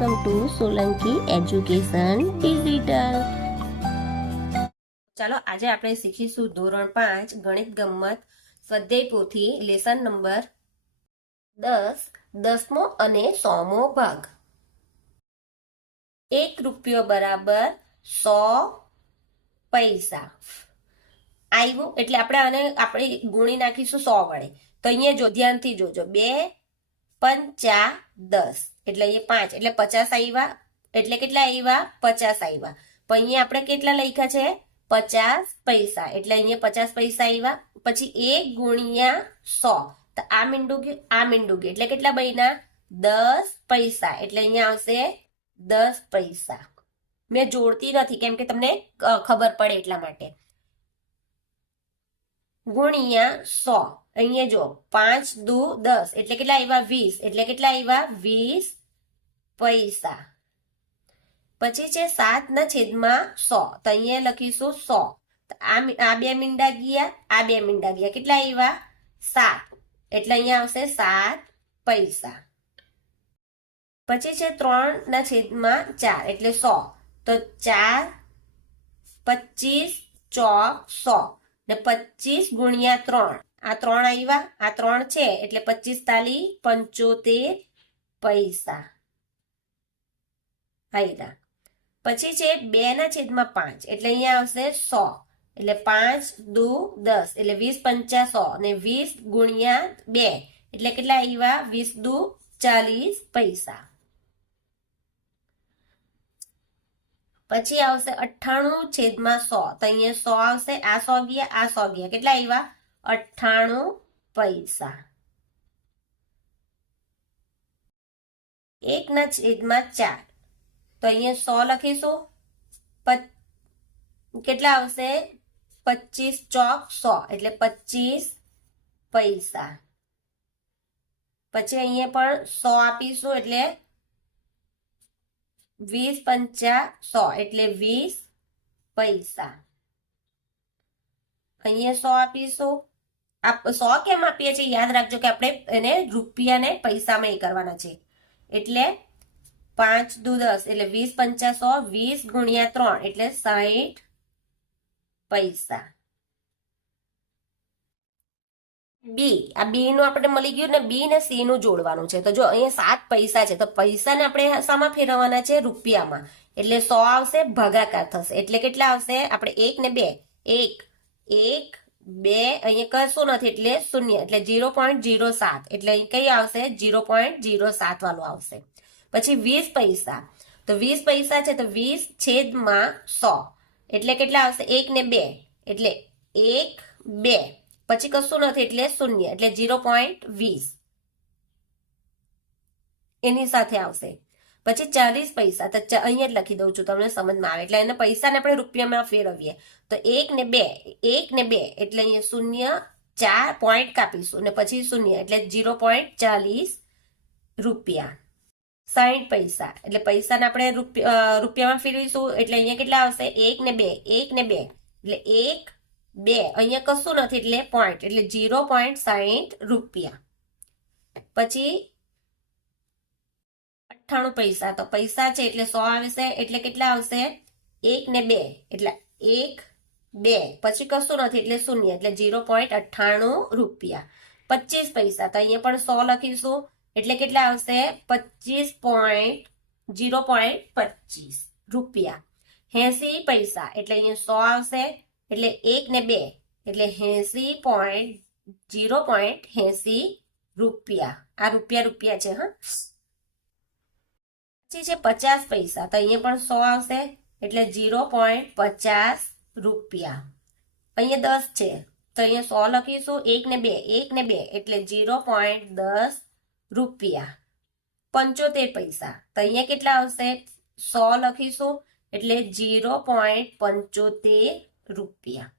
Welcome to Solanki education digital. ચાલો આજે આપણે શીખીશું ધોરણ 5 ગણિત ગમ્મત સ્વાધ્યાય પોથી લેસન નંબર 10 10મો અને 100મો ભાગ. 1 રૂપિયો બરાબર 100 પૈસા આવ્યું એટલે આપણે ગુણી નાખીશું 100 વડે. તો અહીંયા જો ધ્યાનથી જોજો 2 પંચા 10 એટલે અહીંયા 5 એટલે 50 આવ્યા. એટલે કેટલા આવ્યા? 50 આવ્યા. પણ અહીંયા આપણે કેટલા લખ્યા છે? 50 પૈસા એટલે અહીંયા 50 પૈસા આવ્યા. પછી 1 ગુણ્યા 100 તો આ મીંડું ગયું, આ મીંડું ગયું એટલે કેટલા બન્યા? 10 પૈસા એટલે અહીંયા આવશે 10 પૈસા. મેં જોડતી નથી કેમ કે તમને ખબર પડે એટલા માટે. ગુણ્યા 100 અહીંયા જો 5 દુ 10 એટલે કેટલા આવ્યા? 20 એટલે કેટલા આવ્યા? 20 પૈસા. પછી છે 7 ના છેદમાં 100 તો અહીંયા લખીશું 100. આ બે મીંડા ગયા, આ બે મીંડા ગયા કેટલા આવ્યા? 7 એટલે અહીંયા આવશે 7 પૈસા. પછી છે 3 ના છેદમાં 4 એટલે 100 તો 4 25 ચોક 100 ને 25 ગુણ્યા 3 આ 3 આવ્યા, આ 3 છે એટલે 25 તાલી 75 પૈસા આવ્યા. પછી છે 2 ના છેદમાં 5 એટલે અહીંયા આવશે 100 એટલે 5 દુ 10 એટલે 20 પંચા 100 ને 20 ગુણ્યા 2 એટલે કેટલા આવ્યા? 20 દુ 40 પૈસા. પછી આવશે 98 છેદમાં 100 તો અહીંયા 100 આવશે, આ 100 ગયા, આ 100 ગયા કેટલા આવ્યા? 98 પૈસા. 1 ના છેદમાં 4 તો અહીંયા 100 લખીશું. કેટલા આવશે? 25 ચોક 100 એટલે 25 પૈસા. પછી અહીંયા પણ 100 આપીશું એટલે 20 પંચા 100 એટલે 20 પૈસા. અહીંયા 100 આપીશું. 100 કેમ આપીએ છીએ યાદ રાખજો કે આપણે એને રૂપિયાને પૈસામાં કરવાના છે. એટલે 5 દુ 10 એટલે 20 પંચા 100 20 ગુણ્યા 3 એટલે 60 પૈસા. બી આ બી નું આપણે મળી ગયું ને બી ને સી નું જોડવાનું છે. તો જો અહીંયા 7 પૈસા છે તો પૈસાને આપણે શામાં ફેરવવાના છે? રૂપિયામાં. એટલે 100 આવશે ભાગાકાર થશે એટલે કેટલા આવશે? આપણે 1 ને 2 1 2 અહીંયા કશું નથી એટલે 0 એટલે 0.07 એટલે અહીં કઈ આવશે? 0.07 વાળું આવશે. પછી 20 પૈસા તો 20 પૈસા છે તો 20 છેદમાં 100 એટલે કેટલા આવશે? 1 ને 2 એટલે 1 2 પછી કશું નથી એટલે 0 એટલે 0.20 એની સાથે આવશે. પછી 40 પૈસા તો અહીંયા જ લખી દઉં છું તમને સમજમાં આવે એટલે એને પૈસાને આપણે રૂપિયામાં ફેરવીએ તો 1 ને 2 એટલે અહીંયા 0 4 પોઈન્ટ કાપીશું અને પછી 0 એટલે 0.40 રૂપિયા. 60 પૈસા એટલે પૈસાને આપણે રૂપિયામાં ફેરવીશું એટલે અહીંયા કેટલા આવશે? 1 ને 2 એટલે 1 2 અહીંયા કશું નથી એટલે પોઈન્ટ એટલે 0.60 રૂપિયા. પછી 98 પૈસા તો પૈસા છે એટલે 100 આવશે એટલે કેટલા આવશે? 1 ને 2 એટલે 1 2 પછી કશું નથી એટલે 0 એટલે 0.98 રૂપિયા. 25 પૈસા તો અહીંયા પણ 100 લખીશું એટલે કેટલા આવશે? 0.25 રૂપિયા. 80 પૈસા એટલે અહીંયા 100 આવશે એટલે 1 ને 2 એટલે 0.80 રૂપિયા. આ રૂપિયા છે હા. પછી છે 50 પૈસા તો અહીંયા પણ 100 આવશે એટલે 0.50 રૂપિયા. અહીંયા 10 છે તો અહીંયા 100 લખીશું 1 ને 2 એટલે 0.10 રૂપિયા. 75 પૈસા તો અહીંયા કેટલા આવશે? 100 લખીશું એટલે 0.75 રૂપિયા.